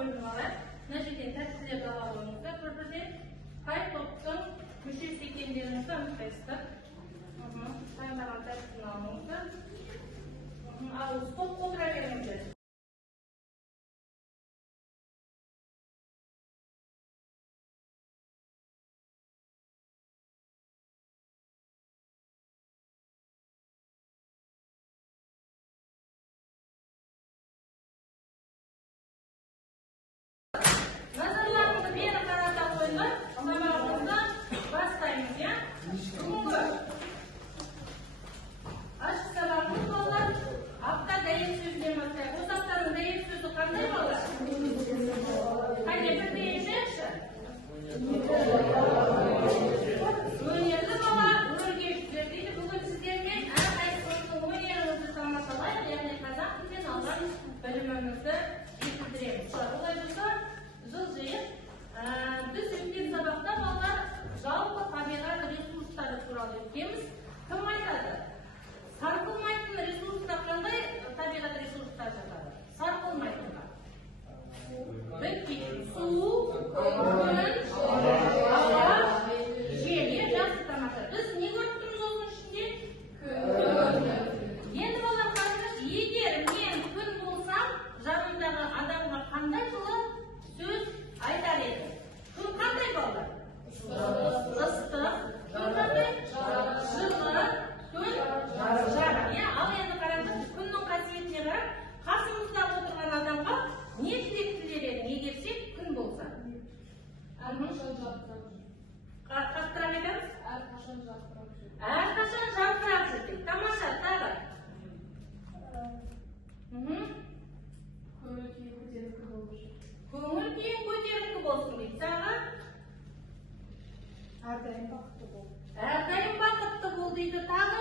bölümü var. Mına жерден тәсілдерді ала қойыңыздар. Бір-бірден қай топтың мүшесі екендеріңізді анықтайсыздар. Дайындаған тәсілін алыңыздар. Ал стоп отыра беріңіздер. Назарларыңызды бері қарата қойыңдар. Сабағымызды бастаймыз, иә? Бүгінгі ашық сабағымыз балалар апта дәйек сөзден бастайық. Осы аптаның дәйек сөзі қандай балалар? Қане бір дәйекші? Өнерлі бала өргештер дейді. Бүгін сіздермен әрқайсымыздың өнеріңізді тамашалайық, яғни қазақ тілінен алған білімімізді жетілдіреміз. Олай болса, жылжиып, біз өткен сабақта балалар жалпы табиғат ресурстары туралы өткенбіз. Кім айтады? Сарқылмайтын ресурста қандай табиғат ресурстар жатады? Сарқылмайтынға. Су, күн, ауа, жел. Жақсы тамаша. Біз не көріп тұрмыз оның ішінде? Күн. Енді балалар қараңыз, егер мен күн болсам, жанымдағы адамға қандай жылы сөз айтар еді? Күн қандай балалар? Ыстық. Күн қандай? Жылы. Күн жарық. Ал енді қараңыз, күннің қасиетіне қарап, қасымызда отырған адамға не тілектілер еді? Не десек күн болса? Қаттырақ айтамыз? Әрқашан жарқырап жүр дейді. Тамаша, тағы. Көңіл күйің көтеріңкі болсын дейді. Тағы? Әрдайым бақытты бол дейді. Тағы?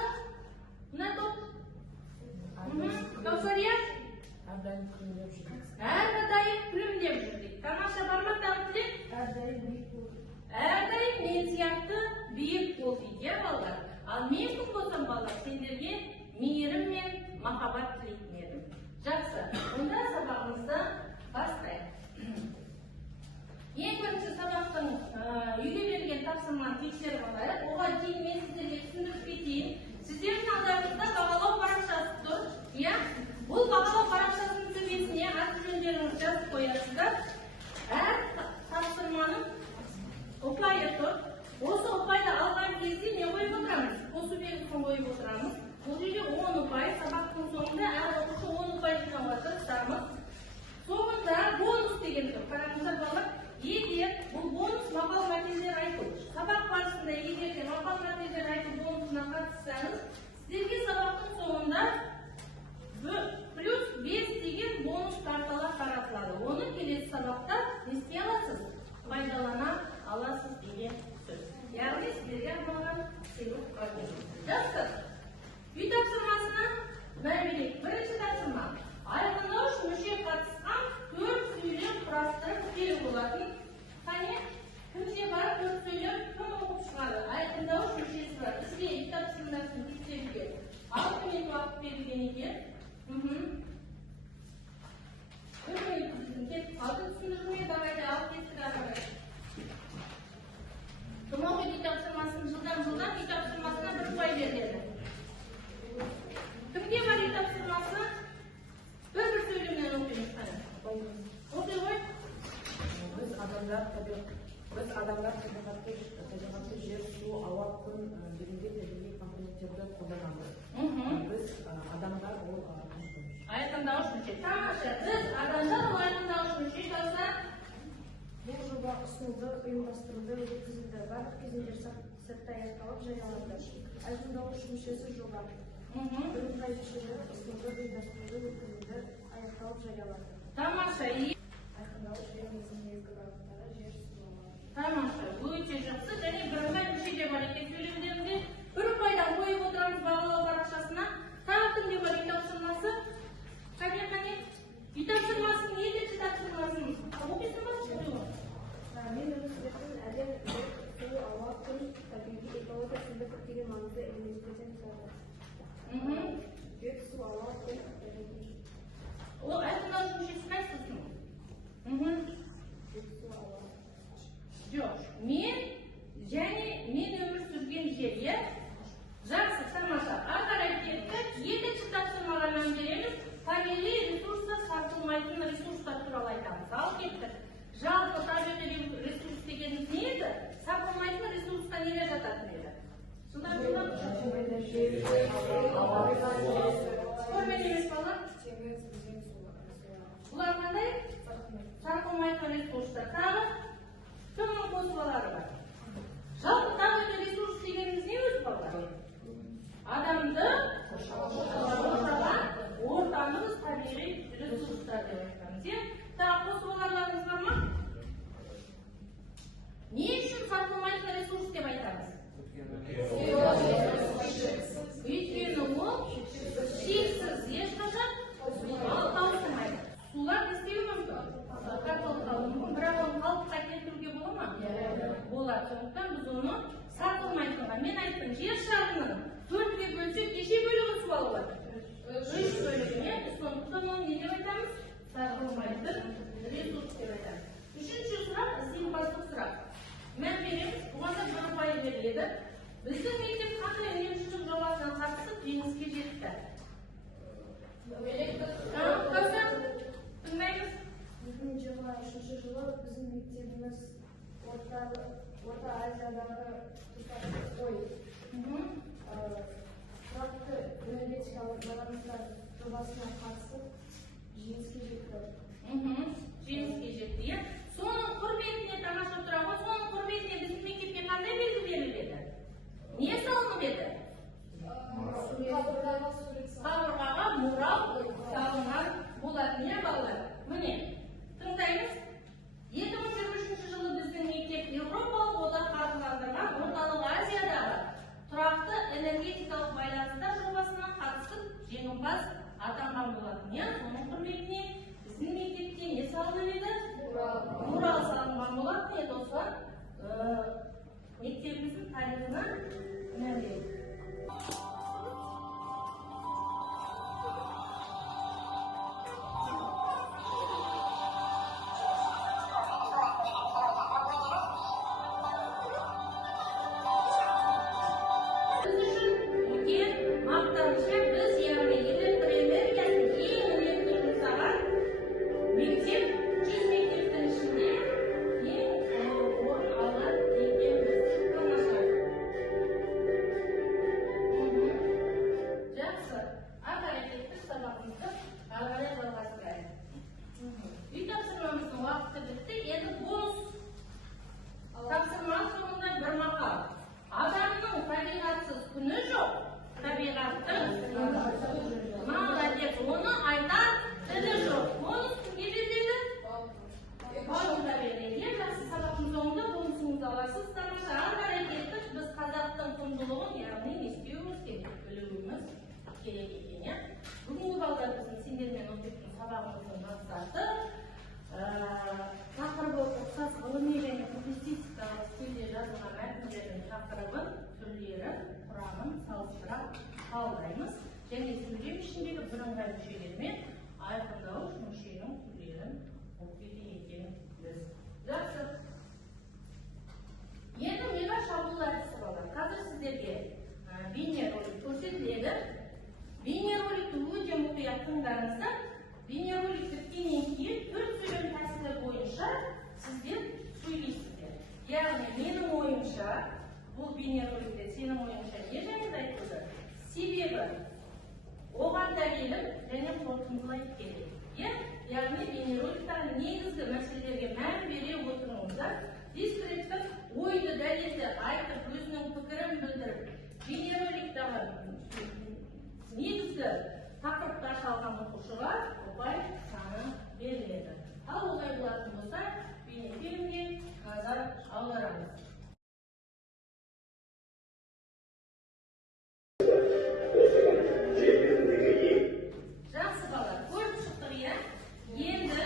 Мына топ? Каусария? Әрдайым күлімдеп жүр дейді. Тамаша, бар ма тағы тілек? Әрдайым мен сияқты биік бол дейді, балалар. Ал мен кім болсам, балалар, сендерге мейірім мен махаббат тілейтін едім. Жақсы. Онда сабағымызды бастайық. Ең бірінші сабақтың үйге берілген тапсырманы тексеріп алайық. Оған кейін мен сіздерге түсіндіріп кетейін. Сіздердің алдарыңызда бағалау парақшасы тұр. Бұл бағалау парақшасының төбесіне аты-жөндеріңізді жазып қоясыздар. Әр тапсырманың ұпайы тұр. Осы ұпайды алған кезде не қойып отырамыз? Қосу белгісін қойып отырамыз. Бұл жерде 10 ұпай, сабақтың соңында әр оқушы 10 ұпай жинауға тырысамыз. Соңында бонус деген тұр. Қараңыздар балалар, егер бұл бонус мақал-мәтелдер айту. Сабақ барысында егер де мақал-мәтелдер айту бонусына қатыссаңыз, сіздерге сабақтың соңында плюс 5 деген бонус карталар таратылады. Оны келесі сабақта еске аласыз, пайдалана аласыз деген сөз. Яғни сіздерге арналған сыйлық бар. Жақсы. Үй тапсырмасына мәлімет. Бірінші тапсырма. Айқындауыш мүше қатысқан 4 сөйлем құрастырып беру болатын. Қане, кімде бар 4 сөйлем, кім оқып шығады? Айқындауыш мүшесі бар. Бізге үй тапсырмасын тексеруге 6 минут уақыт берілген екен. Бір минут кетіп қалды. Түсіндірме давайте алып кеттік арабай. Кім оқиды үй тапсырмасын жылдан үй тапсырмасына 1 ұпай беріледі. Кімде бар үй тапсырмасы? Bir söylемнен оқимыз қане. Оқи ғой. Біз адамдар табиғатты жер, су, ауа, күн жөнінде табиғи компоненттерді қолданамыз. Біз адамдар ол айқындауыш мүше. Тамаша, біз адамдар ол айқындауыш мүше. Қалса? Бұл жоба ұсынылды, ұйымдастырылды, өткізілді. Барлық кезеңдер сәтті аяқталып жарияланды. Айқындауыш мүшесі жоба. Бірыңғай мүшелері ұсынылды, ұйымдастырылды, өткізілді, аяқталып жарияланды. Тамаша. Айқындауыш жеріміздің негізгі бағыттары жер, су, ауа. Тамаша, өте жақсы. Және бірыңғай мүше де бар екен сөйлемдерінде. 1 ұпайдан қойып отырамыз бағалау парақшасына. Тағы кімде бар үй тапсырмасы? Қане. Үй тапсырмасын, екінші тапсырмасын оқисың ба? Мен өмірсіздіктің әлем, су, ауа, күн, табиғи экология сынды көптеген маңызды элементтерден тұрады. Жер, су, ауа, сарқылмайтын ресурстар туралы айтамыз. Ал кеттік. Жалпы табиғи ресурс дегеніміз не еді? Сарқылмайтын ресурсқа нелер жататын еді? Судан көрмеген емес бала? Бұлар қандай? Сарқылмайтын ресурстар. Тағы кімнің қосылалары бар? Жалпы табиғи ресурс дегеніміз не өзі балалар? Адамды қоршаған ортамыз табиғи ресурстар деп айтамыз. Тағы қосылаларыңыз бар ма? Не үшін сарқылмайтын ресурс деп айтамыз? Өйткені ол шексіз, ешқашан таусылмайды. Сулар не істеуі мүмкін? Бірақ оны қалыпқа келтіруге бола ма? Болады. Сондықтан біз оны сарқылмайтынға. Мен айттым, жер шарының 4-ге бөлсек, неше бөлігін су алып жатыр? 3 бөлігіне. Сондықтан оны не деп айтамыз? Сарқылмайтын ресурс деп айтамыз. Үшінші сұрақ, символдық сұрақ. Мән береміз, бұған да бір ұпай беріледі. Біздің мектеп қандай үнемшілік жобасына қатысып жеңіске жетті? Тыңдаймыз. 2023 жылы біздің мектебіміз Орта Азиядағы тұрақты энергетикалық баланстар жобасына қатысып жеңіске жетті. Жеңіске жетті, иә? Соның құрметіне тамаша тұрағы, соның құрметіне біздің мектепке қандай белгі беріледі? Не салынып еді? Қабырғаға мурал салынған болатын, иә балалар? Міне, тыңдаймыз. 2023 жылы біздің мектеп Еуропалық одақ қаржыландырған Орталық Азиядағы тұрақты энергетикалық байланыстар жобасына қатысып жеңімпаз атанған болатын, иә? Соның құрметіне біздің мектепте не салынып еді? Мурал салынған болатын еді. Осылар мектебіміздің тарихына мән береді. Бүгінгі балдар біздің сендермен өтетін сабағымыздың мақсаты тақырыбы ұқсас ғылыми және публицистикалық стильде жазылған мәтіндердің тақырыбын, түрлерін, құрамын салыстыра талдаймыз және сөйлем ішіндегі бірыңғай мүшелермен айқындауыш мүшенің түрлерін оқиды екенбіз. Жақсы. Енді миға шабуыл әдісі балалар. Қазір сіздерге бейнеролик көрсетіледі. Бейнероликті өте мұқият тыңдаңыздар. Бейнеролик біткеннен кейін 4 сөйлем тәсілі бойынша сіздер сөйлейсіздер. Яғни менің ойымша, бұл бейнероликте сенің ойыңша не жайында айтылды? Себебі оған дәлелім және қорытындылайды керек. Яғни бейнероликтағы негізгі мәселелерге мән бере отырыңыздар. Дискурстық ойды дәлелді айтып, өзінің пікірін білдіріп, бейнероликтағы негізгі тақырыпта шалған оқушыға ұпай саны беріледі. Ал олай болатын болса, бейнефильмге назар аударамыз. Жақсы балалар, көріп шықтық, иә? Енді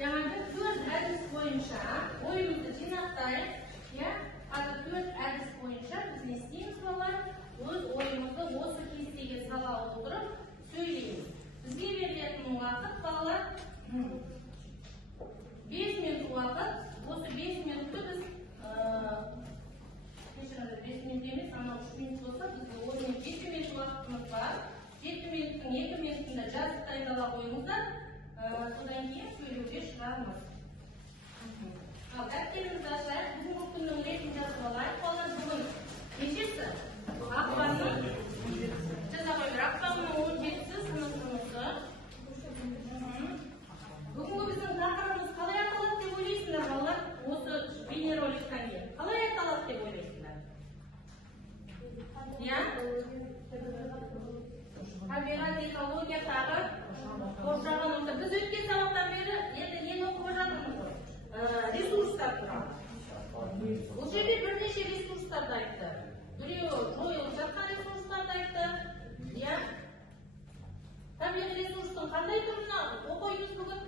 жаңағы 4 әдіс бойынша ойымызды жинақтайық, иә? Қазір 4 әдіс бойынша біз не істейміз балалар? Өз ойымызды осы кестеге сала отырып сөйлейміз. Бізге берілетін уақыт балалар 5 минут уақыт. Осы 5 минутты біз 5 минут емес, ана 3 минут болса, бізде ойымен 7 минут уақытымыз бар. 7 минуттың 2 минутында жазып дайындала қойыңыздар. Содан кейін сөйлеуге шығамыз. Ал дәптерімізді ашайық. Бүгінгі күннің ретін жазып алайық. Олар бүгін нешесі? Ақпанның 17-сі сынып жұмысы. Бүгінгі біздің тақырыбымыз қалай аталады деп ойлайсыңдар балалар? Осы бейнероликтен кейін. Қалай аталады деп ойлайсыңдар? Табиғат, экология, тағы қоршаған орта. Біз өткен сабақтан бері енді нені оқып жатырмыз ғой? Ресурстар туралы. Бұл жерде бірнеше ресурстарды айтты. Біреуі жойылып жатқан ресурстарды айтты. Иә? Табиғи ресурстың қандай түрін оқимыз бүгін?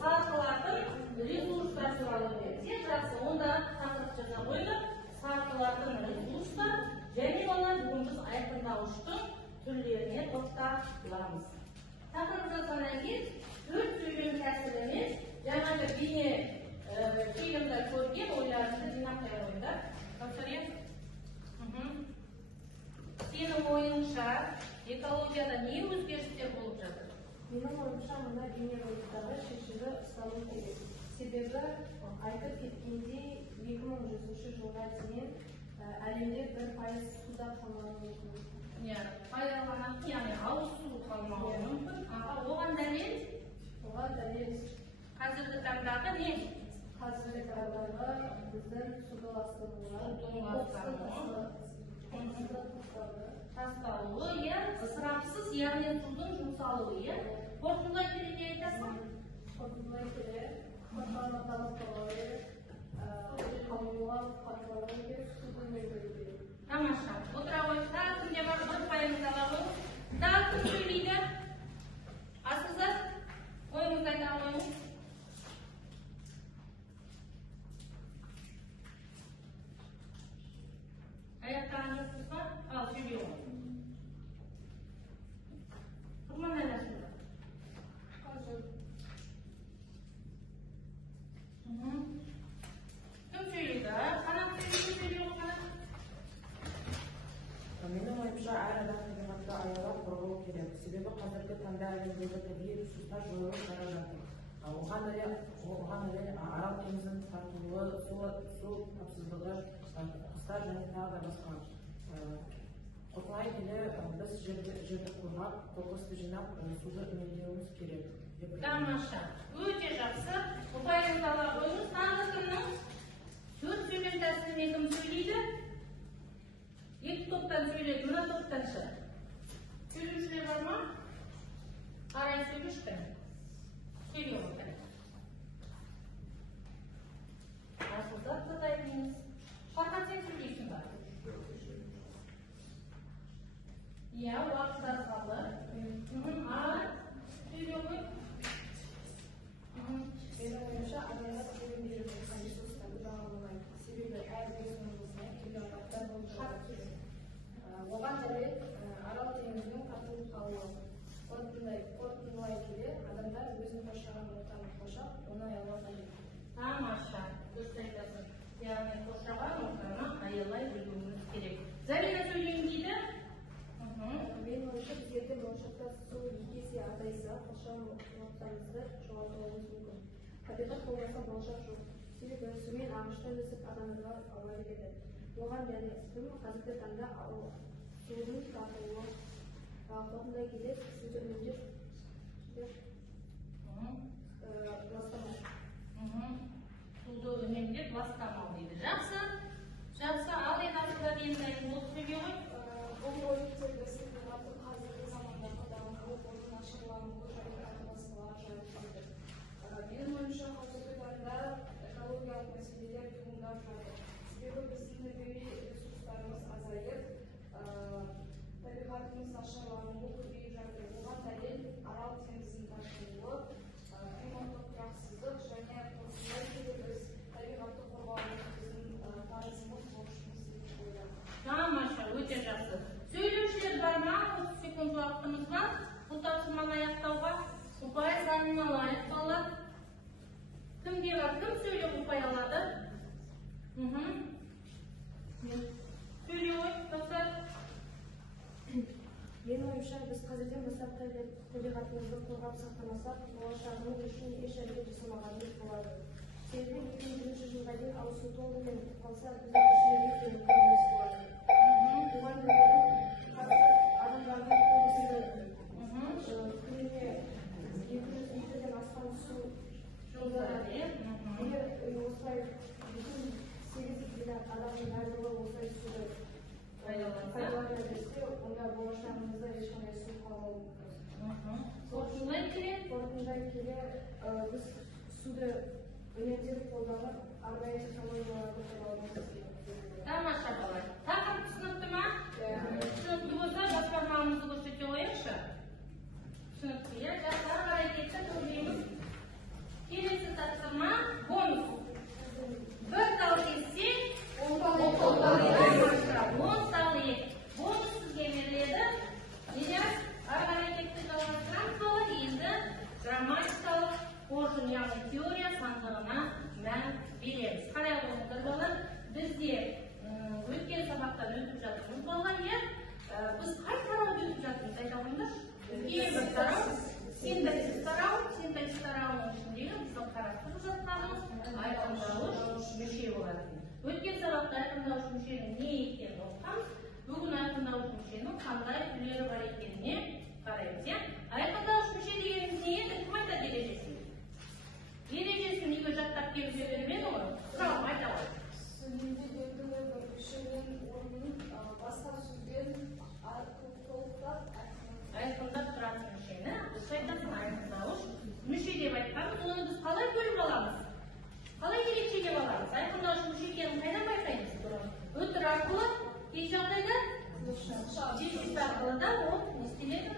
Сарқылатын ресурстар туралы берсе, жақсы, онда тақырып жаза қойдық. Сарқылатын ресурстар және олар бүгін біз айқындауыштың түрлеріне тоқталамыз. Тақырып жазғаннан кейін 4 сөйлем тәсілімен жаңағы бейне фильмді көрген ойларыңызды жинақтай қойыңдар. Тапсырайық. Сенің ойыңша экологияда не өзгерістер болып жатыр? Менің ойымша мына бейнероликтағы шешімі ұстану керек. Себебі айтып кеткендей 2100 жылға дейін әлемде 1% суда қалмауы мүмкін. Пайдаланатын, яғни ауыз су қалмауы мүмкін. Оған дәлел? Оған дәлел Қазіргі таңдағы не? Қазіргі таңдағы біздің суды тасталуы, ысырапсыз, яғни судың жұмсалуы, қорытындылай келе не айтасың? Қорытындылай келе, қорғанаталық қалауы, қалуға қаталауы керек, суды мөлдері керек. Тамаша. Отыра қойып, тағы кімде бар, бір пайымыз алауы. Тағы кім сөйлейді? Асыздар, ойыңызды айта қойыңыз. Аяқтаған жоқсыз ба? Ал, сөйлей ғой. Құрман айласында. Кім сөйлейді? Қанат сөйлей ғой, қанат. Менің ойымша әр адам табиғатты аялап қорғау керек. Себебі қазіргі таңда әлемдегі табиғи ресурстар жойылып бара жатыр. Оған іле Арал теңізінің тартылуы, су тапсыздығы, құстар және тағы да басқа. Осылай келе біз жерді қорғап, қоқысты жинап, суды үнемдеуіміз керек. Тамаша. Өте жақсы. Ұпайыңызды ала қойыңыз. Тағы кімнің 4 сөйлем тәсіліне кім сөйлейді? 2 топтан сөйледі, мына топтан шы. Сөйлеушілер бар ма? Арай сөйлешті. Сөйлей отыр. Асылда қытайдыңыз. Фархат сен сөйлейсің ба? Иә, уақыттар қалды. Арай, сөйлей ғой. Менің ойымша адамдар білім берудің ресурстарды бағалайды. Себебі әр ресурсымызда түрлі апаттар болып жатыр. Оған дәлел Арал теңізінің тартылып қалуы. Қорытындылай келе, адамдар өзін қоршаған ортаны қоршап, оны аялап қажет. Тамаша, дұрыс айтасың. Яғни қоршаған ортаны аялай білуіміз керек. Зарина сөйлейін дейді. Менің ойымша егер болашақта су 2 есе азайса, қоршаған ортамызды жоғалтуымыз мүмкін. Табиғат болмаса болашақ жоқ. Себебі сумен ағаштар өсіп адамдарға ауа береді. Оған дәлел қазіргі таңда судың тартылуы. Қорытындылай келе, суды үнемдеп ластамау. Суды үнемдеп ластамау дейді. Жақсы. Жақсы. Ал енді асылда дейін сайын болып сөйлей ғой. Бұл ойын біздің қазіргі замандағы дамуы, оның нашарлануы және қатынастылар жайлы айтты. Менің ойымша қазіргі таңда экологиялық мәселелер туындап жатыр. Себебі біздің табиғи ресурстарымыз азайып, табиғатымыз нашарлануы көбейіп жатыр. Оған дәлел Арал теңізінің тартылуы, климаттық тұрақсыздық және осындай келе біз табиғатты қорғаудың біздің парызымыз, борышымыз деп ойлаймын. Тамаша, өте жақсы. Сөйлеушілер бар ма? 30 секунд уақытымыз бар. Бұл тапсырманы аяқтауға ұпай санын алайық балалар. Кімде бар? Кім сөйлеп ұпай алады? Сөйлей ғой, достар. Менің ойымша, біз қазірден бастап табиғатымызды қорғап сақтамасақ, болашағымыз үшін еш әрекет жасамағанымыз болады. Себебі 2020 жылға дейін ауыз су толығымен қалса, біздің ішімізге көмегіміз болады. Оған адамдардың көбісінде күніне 200 литрден астам су жолданады. Егер осылай бүкіл 8 миллиард адамның барлығы осылай суды пайдалана берсе, онда болашағымызда ешқандай су қалмауы мүмкін. Қорытындылай келе, біз суды үнемдеп қолданып, арнайы технологияларды пайдаланамыз. Тамаша балалар. Тақырып түсінікті ма? Түсінікті болса, басқармамызды көрсете қояйықшы. Түсінікті, иә? Жастарға қарай кетсек, көрмейміз. Келесі тапсырма бонус. Бір тал кетсе, 10 тал ет. Бонус сізге беріледі. Егер ары қарай кетсе жалғастырамыз болар, енді грамматикалық қоржын, яғни теория сандығына мән береміз. Қарай болыңыздар балалар, бізде өткен сабақтан өтіп жатырмыз балалар, иә? Біз қай тарауды өтіп жатырмыз, айта қойыңдаршы? Ең бір тарау, синтаксис тарауының ішіндегі біздің қарастырып жатқанымыз айқындауыш мүше болады. Өткен сабақта айқындауыш мүшенің не екенін оқығанбыз. Бүгін айқындауыш мүшенің қандай түрлері бар екеніне қараймыз, иә? Айқындауыш мүше дегеніміз не еді? Кім айтады ережесін? Ережесін үйге жаттап келіп жібермеді ғой? Сұрауым айта ғой. Сөйлемде белгілі бір мүшенің орнын басқа сөзден толықтап айқындап тұратын мүшені біз айтатын айқындауыш мүше деп айтқанбыз. Оны біз қалай бөліп аламыз? Қалай ерекшелеп аламыз? Айқындауыш мүше екенін қайдан байқаймыз? Өтір арқылы, кей жағдайда жест арқылы да ол не істеледі?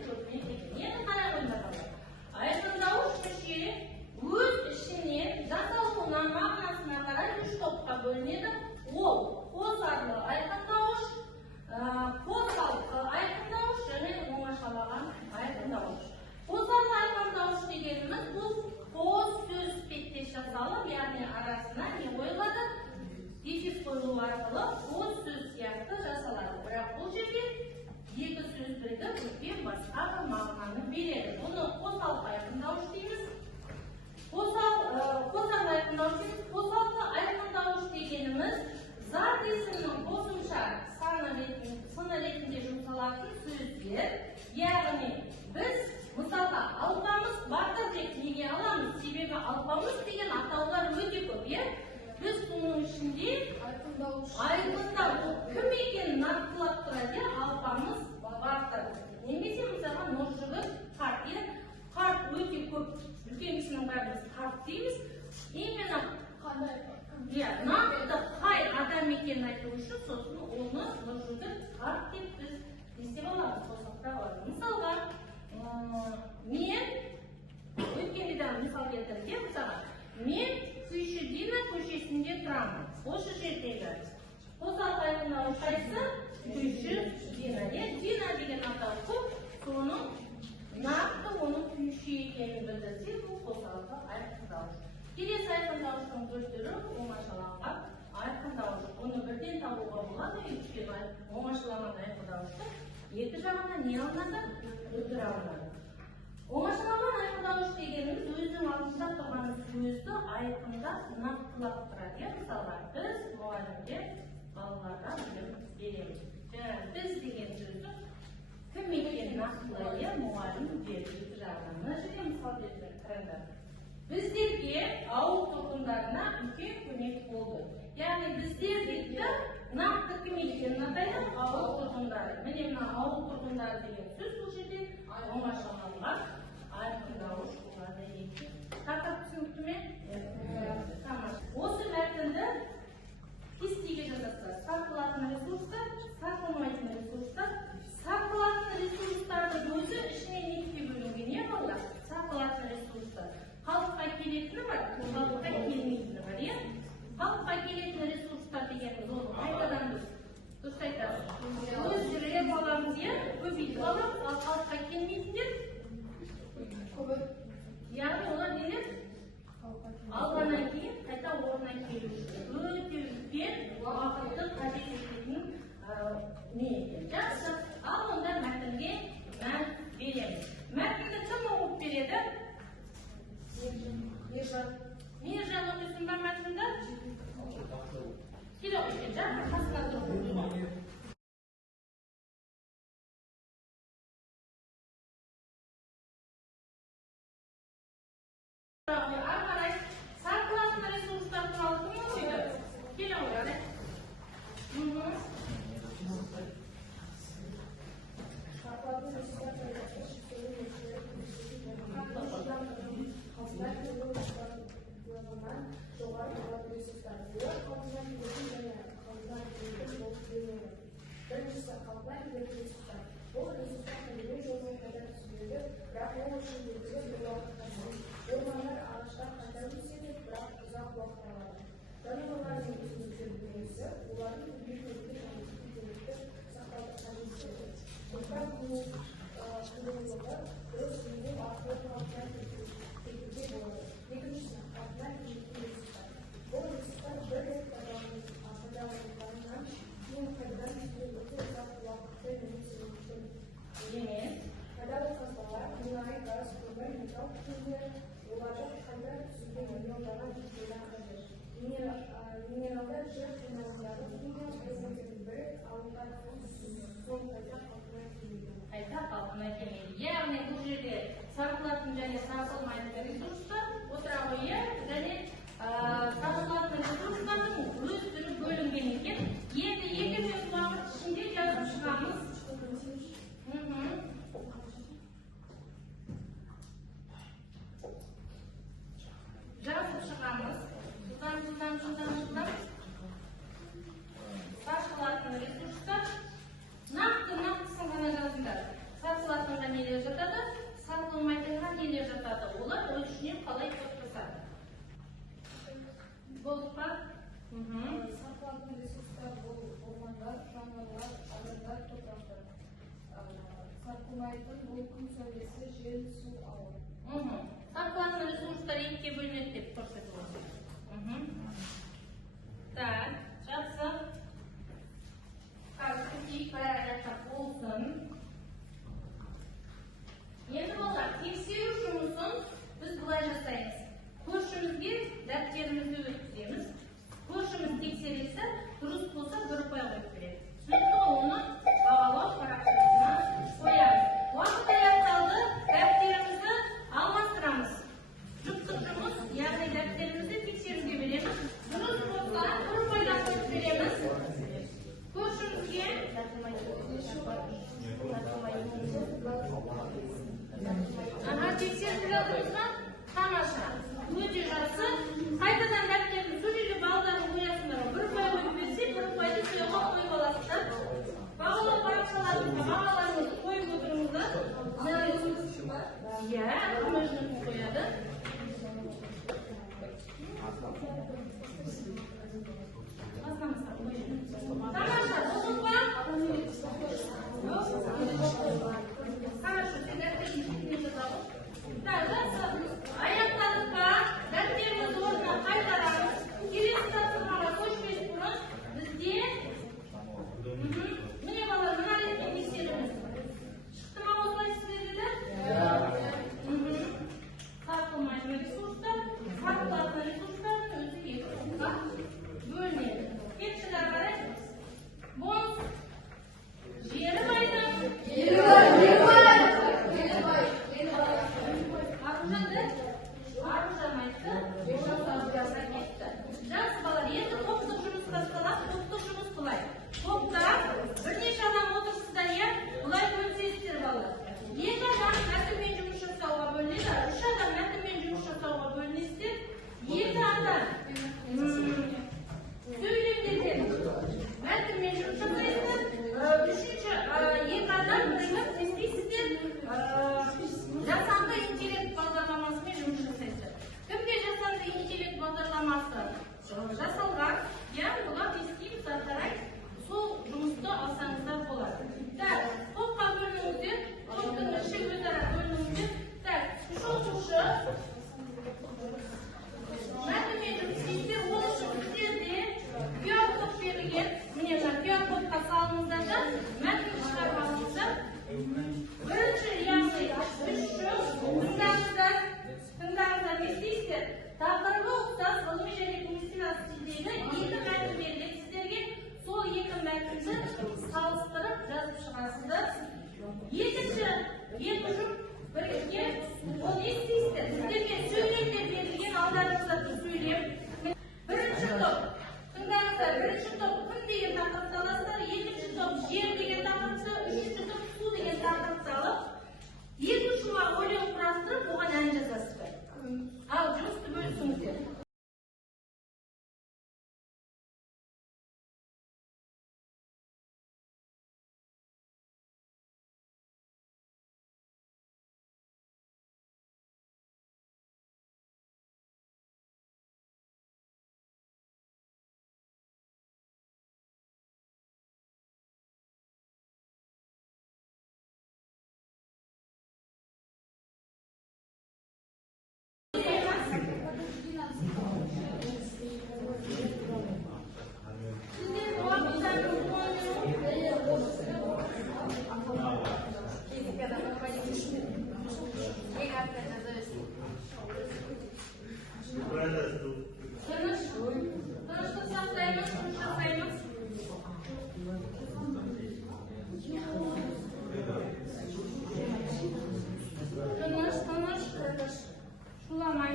Енді қарай қойыңдар. Айқындауыш мүше өз ішінен жасалуына, мағынасына қарай 3 топқа бөлінеді. Ол қосарлы айқындауыш, қосалқы айқындауыш және оңашалаған айқындауыш. Қосарлы айқындауыш дегеніміз бұл қос сөз іспеттес жасалып, яғни арасына не қойылады? Дефис қойылу арқылы қос сөз сияқты жасалады. Бірақ бұл жерде екі сөз бірігіп үлкен басқа бір мағынаны береді. Бұны қосалқы айқындауыш дейміз. Қосарлы айқындауыш дегеніміз зат есімнің қосымша саны ретінде жұмсалатын сөздер. Яғни біз мысалға алпамыс бардыр деп неге аламыз? Себебі алпамыс деген атаулар өте көп, иә? Біз бұның ішінде айқындау кім екенін нақтылап тұрады, алпамыс бардыр. Немесе мысалға нұржігіт қарт, иә? Қарт өте көп. Үлкен кісінің бәріміз қарт дейміз. Именно нақты қай адам екенін айту үшін, сосын оны нұржігіт қарт деп біз естеп аламыз, қосақтап аламыз. Мысалға, мен өткенде де мысал келтірген, мысалға, мен Күйші Дина көшесінде тұрамын. Осы жердегі қосалқы айқындауыш қайсы? Күйші Дина. Дина деген атау көп, соның нақты оның күйші екенін білдірсе, бұл қосалқы айқындауыш. Келесі айқындауыштың бір түрі оңашаланған айқындауыш. Оны бірден табуға болады, өйткені оңашаланған айқындауышты екі жағына не алынады? Өтір алынады. Оңашаланған айқындауыш дегеніміз өзінің алдында тұрған сөзді айқындап, нақтылап тұрады. Мысалға, біз мұғалімге балаларға береміз. Біз деген сөзді кім екенін нақтылайды, мұғалім берді жағынан. Мына жерде мысал берген қараңдар. Біздерге ауыл тұрғындарына үлкен көмек болды. Яғни біздер дейді нақты кім екенін атайды, ауыл тұрғындары. Міне мына ауыл тұрғындары деген сөз бұл жерде оңашаланған айқындауыш болады екен. Тақырып түсінікті ме? Осы мәтінді кестеге жасастырады. Сарқылатын ресурстар, сарқылмайтын ресурстар. Сарқылатын ресурстардың өзі ішіне нетке бөлінген, не балалар? Сарқылатын ресурстар. Халыққа келетіні бар, халыққа келмейтіні бар, иә? Халыққа келетін ресурстар дегеніміз ол қайтадан біз дұрыс айтамыз. Өз жүрек аламыз, иә? Көбейтіп аламыз, ал халыққа келмейтіндер Мейіржан оқисың ба мәтінді? Кел оқиын, жақын қасына тұр. Ары қарай сарқылатын ресурстар туралы кім оқиды? Кел оқиды. Қайта қалпына келмейді. Яғни бұл жерде сарқылатын және сарқылмайтын ресурстар отыра қойы және сарқылатын ресурстардың өз түрі бөлінген екен. Енді 2 минут уақыт ішінде жазып шығамыз. Жазып шығамыз. Жылдан. Сарқылатын ресурстар. Нақты ғана жазыңдар. Сарқылатынға нелер жатады, сарқылмайтынға нелер жатады. Олар ой ішінен қалай топтасады. Болды па? Сарқылатын ресурстар бұл ормандар, жануарлар, адамдар, топырақтар. Сарқылмайтын бұл күн сәулесі, жел, су, ауа. Сарқылатын ресурстар екіге бөлінеді деп көрсетіп отыр. Так, жақсы. Қазір бір аяқта болсын. Енді болар, тексеру жұмысын біз бұлай жасаймыз. Көршімізге дәптерімізді өткіземіз. Көршіміз тексересі дұрыс болса бір ұпай қойып береді. Сондықтан оны бағалау парақшасына қоямыз. Уақыт аяқталды, дәптерімізді алмастырамыз. Жұптық жұмыс, яғни дәптерімізді тексеруге береміз. Дұрыс болса бір ұпайдан қойып береміз. Көршімізге тексеріп жатырмызға тамаша. Өте жақсы. Қайтадан дәптердің сол жерде балдарын қоясыңдар. Бір ұпай қойып берсе, бір ұпайды сояққа қойып аласыздар. Бағалау парақшаларыңызға бағаларыңызды қойып отырыңыздар. Иә, көмежін қояды. Тамаша, болдың ба? Хорошо, сен дәптердің шетіне жазалым. Аяқтадық па? Дәптерімізді орнына қайтарамыз. Келесі тапсырмаға көшпес бұрын бізде міне балалар, мына ретпен тексереміз. Шықты ма осылай сіздерде де? Сарқылмайтын ресурстар, сарқылатын ресурстардың өзі 2 топқа бөлінеді. Кетшілер қарай. Бонус. Жері байтын. Аружан айтты. Жақсы балалар, енді топтық жұмыс басталады. Топтық жұмыс бұлай. Топта бірнеше адам отырсыздар, иә? Бұлай бөлінсеңіздер балалар. 2 адам мәтінмен жұмыс жасауға бөлінеді, 3 адам мәтінмен жұмыс жасауға бөлінесіздер. 2 адам сөйлемдерден мәтінмен жұмыс жасайсыздар. 3-ші 2 адам не істейсіздер? Жасанды интеллект бағдарламасымен жұмыс жасайсыздар. Кімде жасанды интеллект бағдарламасы жасалған, яғни бұлар не істейміз, артарай сол жұмысты алсаңыздар болады. Так, топқа бөлініңіздер, топтың іші өзара бөлініңіздер. Так, 3 оқушы мәтінмен жұмыс істейсіздер, ол үшін біздерде биотоп берілген. Міне биотопқа салыңыздар да, мәтін шығарып алыңыздар. Бірінші, яғни 3-ші тыңдаңыздар, не істейсіздер?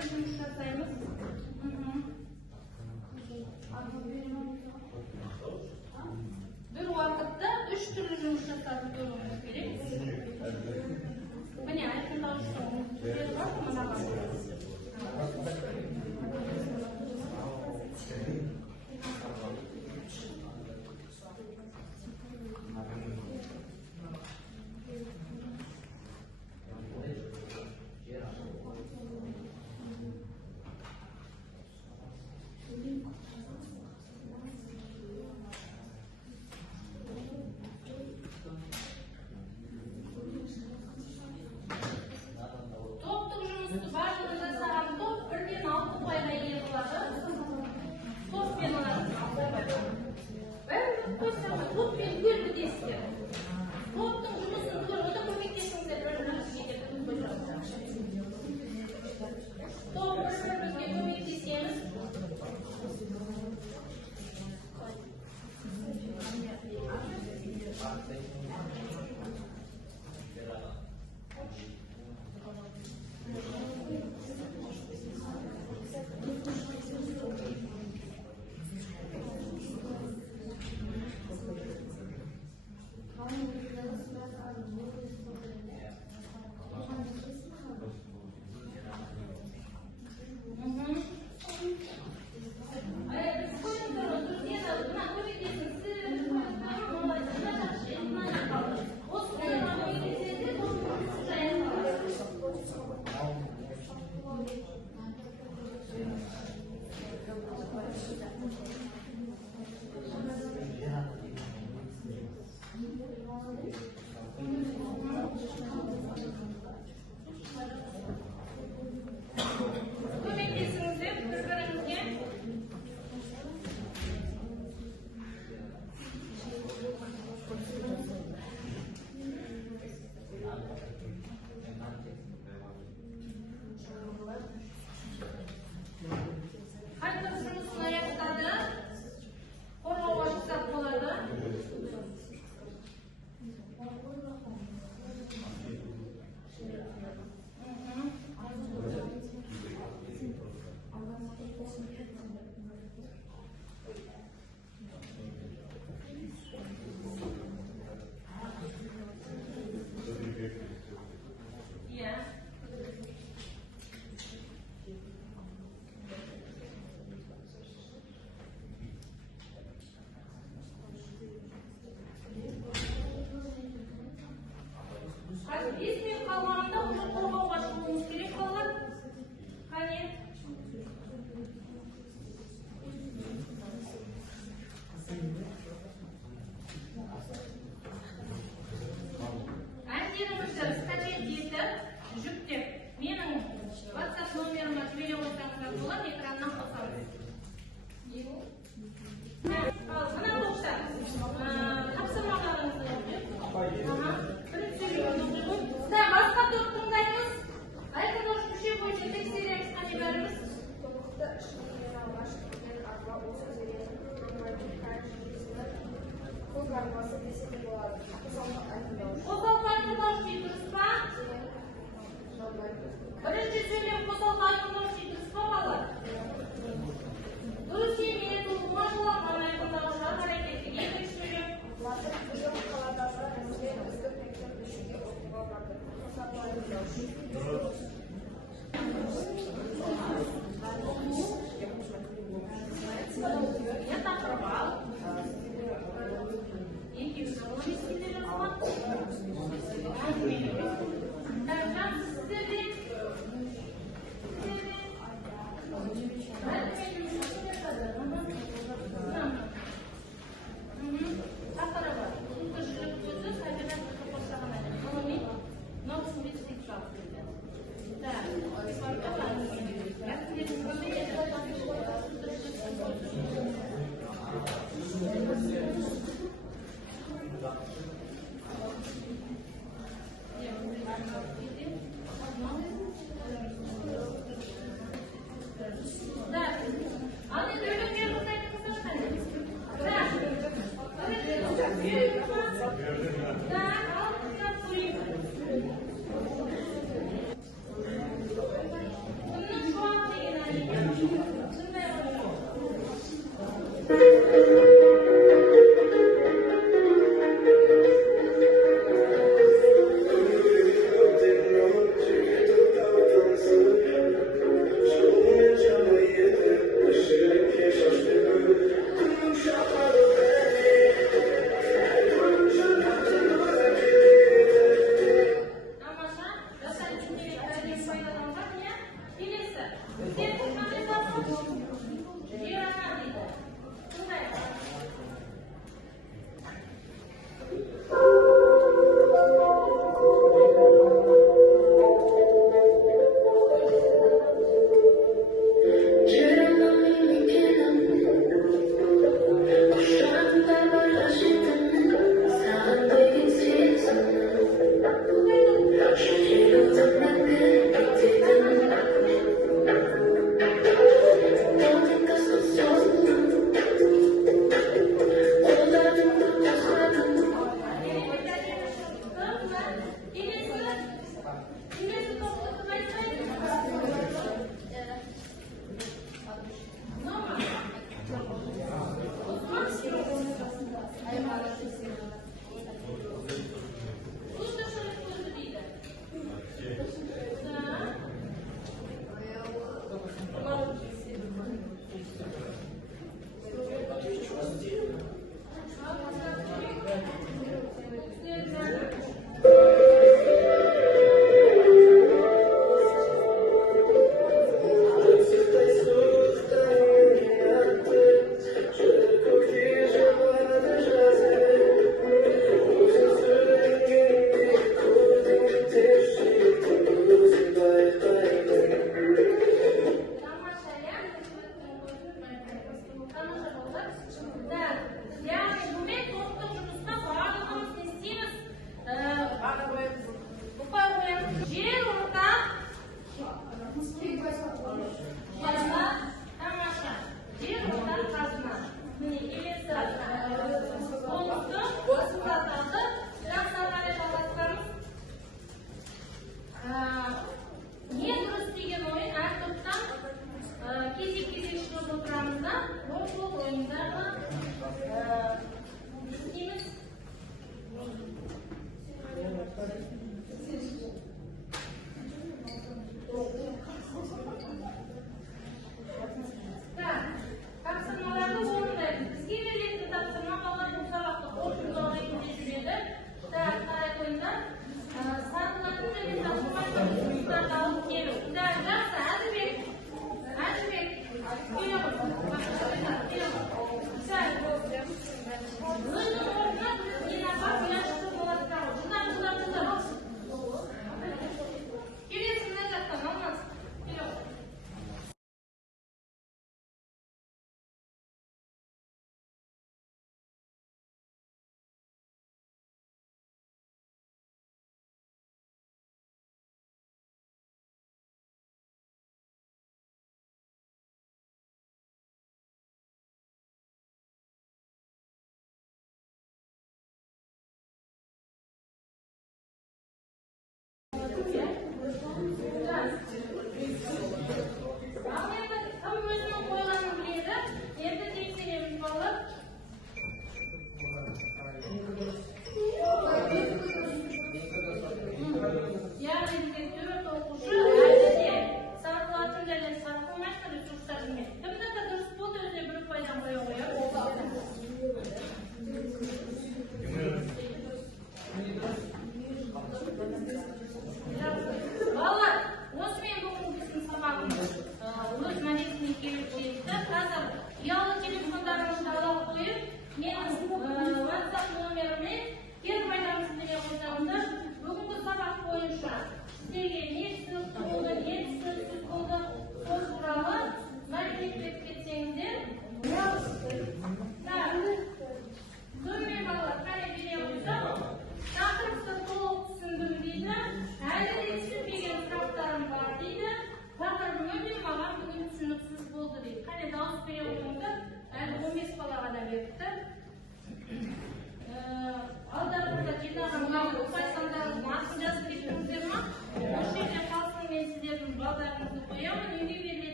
bir жұмыс жасаймыз. Bir уақытта 3 түрлі жұмыс жасатып көруіміз керек. Міне, айқындауыштың түрлері бар ғой мынаға.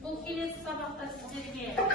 Бұл келесі сабақта сіздерге